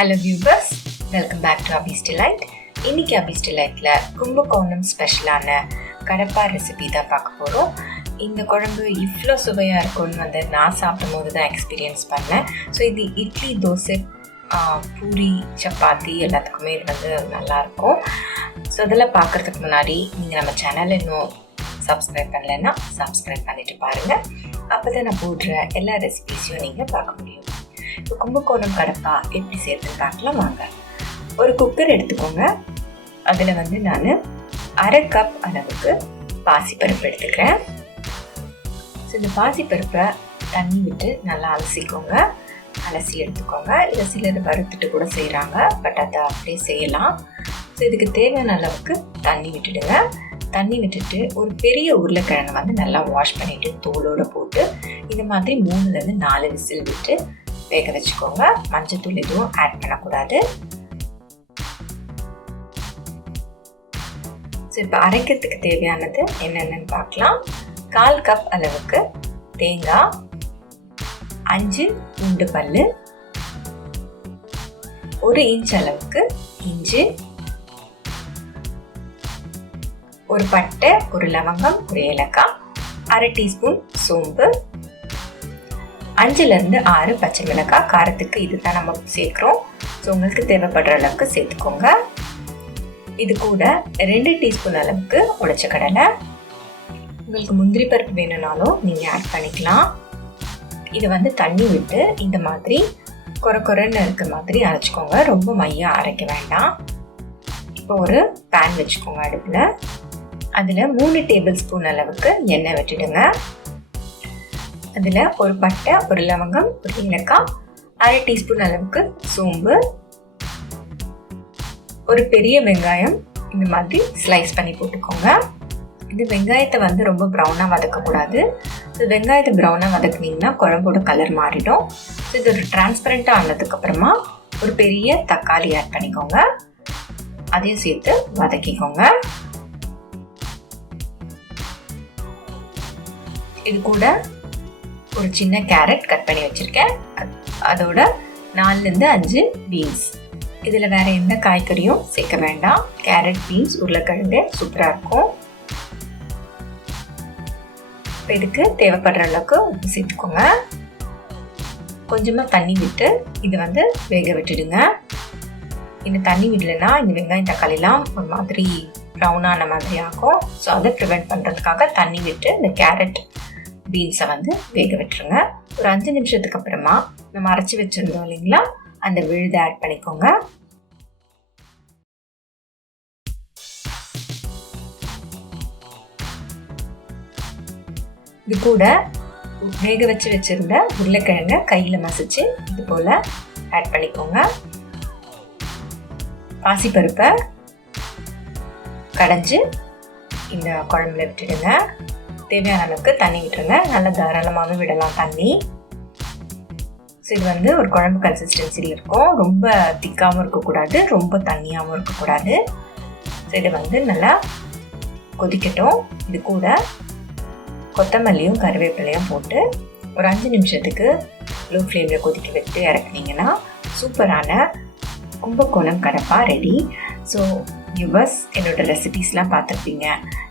Hello viewers, welcome back to Abizdelight. இன்னைக்கு Abizdelight Kumbakonam ஸ்பெஷலான Kadapa recipe தான் பார்க்க போகிறோம். இந்த குழம்பு இவ்வளோ சுவையாக இருக்கும்னு நான் சாப்பிடும் போது தான் எக்ஸ்பீரியன்ஸ் பண்ணேன். ஸோ இது இட்லி, தோசை, பூரி, சப்பாத்தி எல்லாத்துக்குமே இது நல்லாயிருக்கும். ஸோ இதெல்லாம் பார்க்குறதுக்கு முன்னாடி நீங்கள் நம்ம சேனலை இன்னும் சப்ஸ்கிரைப் பண்ணலைன்னா சப்ஸ்கிரைப் பண்ணிட்டு பாருங்கள். அப்போ தான் நான் போடுற எல்லா ரெசிபீஸையும் நீங்கள் பார்க்க முடியும். இப்போ கும்பகோணம் கடப்பா எப்படி சேர்த்து பார்க்கலாம் வாங்க. ஒரு குக்கர் எடுத்துக்கோங்க. அதில் நான் 1/2 கப் அளவுக்கு பாசிப்பருப்பு எடுத்துக்கிறேன். ஸோ இந்த பாசிப்பருப்பை தண்ணி விட்டு நல்லா அலசிக்கோங்க. அலசி எடுத்துக்கோங்க. இதை சிலர் வறுத்துட்டு கூட செய்கிறாங்க, பட் அதை அப்படியே செய்யலாம். ஸோ இதுக்கு தேவையான அளவுக்கு தண்ணி விட்டுடுங்க. தண்ணி விட்டுட்டு ஒரு பெரிய உருளைக்கிழங்கு நல்லா வாஷ் பண்ணிவிட்டு தோலோடு போட்டு இந்த மாதிரி 3-4 விசில் விட்டு வேக வச்சுக்கோங்க. மஞ்சத்தூள் எதுவும் ஆட் பண்ணக்கூடாது. ஸோ இப்போ அரைக்கிறதுக்கு தேவையானது என்னென்னு பார்க்கலாம். 1/4 கப் அளவுக்கு தேங்காய், 5 பூண்டு பல், 1 இன்ச் அளவுக்கு இஞ்சி, ஒரு பட்டை, ஒரு லவங்கம், ஒரு ஏலக்காய், 1/2 டீஸ்பூன் சோம்பு, 5-6 பச்சை மிளகாய். காரத்துக்கு இதுதான் நம்ம சேர்க்குறோம். ஸோ உங்களுக்கு தேவைப்படுற அளவுக்கு சேர்த்துக்கோங்க. இது கூட 2 டீஸ்பூன் அளவுக்கு உடைச்ச கடலை. உங்களுக்கு முந்திரி பருப்பு வேணும்னாலும் நீங்கள் ஆட் பண்ணிக்கலாம். இது தண்ணி விட்டு இந்த மாதிரி கொரன்னு இருக்க மாதிரி அரைச்சிக்கோங்க. ரொம்ப மையாக அரைக்க வேண்டாம். இப்போ ஒரு பேன் வச்சுக்கோங்க அடுப்பில். அதில் 3 டேபிள் ஸ்பூன் அளவுக்கு எண்ணெய் விட்டுடுங்க. அதில் ஒரு பட்டை, ஒரு லவங்கம், ஒரு ஏலக்காய், 1/2 டீஸ்பூன் அளவுக்கு சோம்பு, ஒரு பெரிய வெங்காயம் இந்த மாதிரி ஸ்லைஸ் பண்ணி போட்டுக்கோங்க. இந்த வெங்காயத்தை ரொம்ப ப்ரௌனாக வதக்கக்கூடாது. ஸோ வெங்காயத்தை ப்ரௌனாக வதக்குனீங்கன்னா குழம்போட கலர் மாறிடும். ஸோ இது ஒரு டிரான்ஸ்பரண்ட்டாக ஆனதுக்கப்புறமா ஒரு பெரிய தக்காளி ஆட் பண்ணிக்கோங்க. அதையும் சேர்த்து வதக்கிக்கோங்க. இது கூட ஒரு சின்ன கேரட் கட் பண்ணி வச்சுருக்கேன். அதோட 4-5 பீன்ஸ். இதில் வேறு எந்த காய்கறியும் சேர்க்க வேண்டாம். கேரட், பீன்ஸ், உருளைக்கிழங்கு சூப்பராக இருக்கும். இப்போ இதுக்கு தேவைப்படுற அளவுக்கு உப்பு சேர்த்துக்கோங்க. கொஞ்சமாக தண்ணி விட்டு இது வேக விட்டுடுங்க. இந்த தண்ணி விடலைன்னா இந்த வெங்காயம் தக்காளிலாம் ஒரு மாதிரி ப்ரௌனான மாதிரி ஆகும். ஸோ அதை ப்ரிவெண்ட் பண்ணுறதுக்காக தண்ணி விட்டு இந்த கேரட், பீன்ஸை வேக விட்டுருங்க. ஒரு 5 நிமிஷத்துக்கு அப்புறமா நம்ம அரைச்சி வச்சுருந்தோம் இல்லைங்களா, அந்த விழுதை ஆட் பண்ணிக்கோங்க. இது கூட வேக வச்சிருந்த உருளைக்கிழங்கை கையில் மசிச்சு இது போல் ஆட் பண்ணிக்கோங்க. பாசிப்பருப்பை கடைஞ்சி இந்த குழம்புல விட்டுடுங்க. தேவையான அளவுக்கு தண்ணி விட்டுருங்க. நல்லா தாராளமாகவே விடலாம் தண்ணி. ஸோ இது ஒரு குழம்பு கன்சிஸ்டன்சியில் இருக்கும். ரொம்ப திக்காகவும் இருக்கக்கூடாது, ரொம்ப தண்ணியாகவும் இருக்கக்கூடாது. ஸோ இதை நல்லா கொதிக்கட்டும். இது கூட கொத்தமல்லியும் கருவேப்பிலையும் போட்டு ஒரு 5 நிமிஷத்துக்கு லோ ஃப்ளேமில் கொதிக்க விட்டு இறக்குனீங்கன்னா சூப்பரான Kumbakonam Kadapa ready. So viewers, என்னோட ரெசிபீஸ்லாம் பார்த்துருப்பீங்க.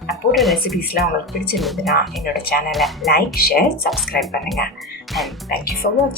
நான் போடுற ரெசிபீஸ்லாம் உங்களுக்கு பிடிச்சிருந்ததுன்னா என்னோட சேனலை லைக், ஷேர், சப்ஸ்கிரைப் பண்ணுங்கள். அண்ட் தேங்க்யூ ஃபார் வாட்சிங்.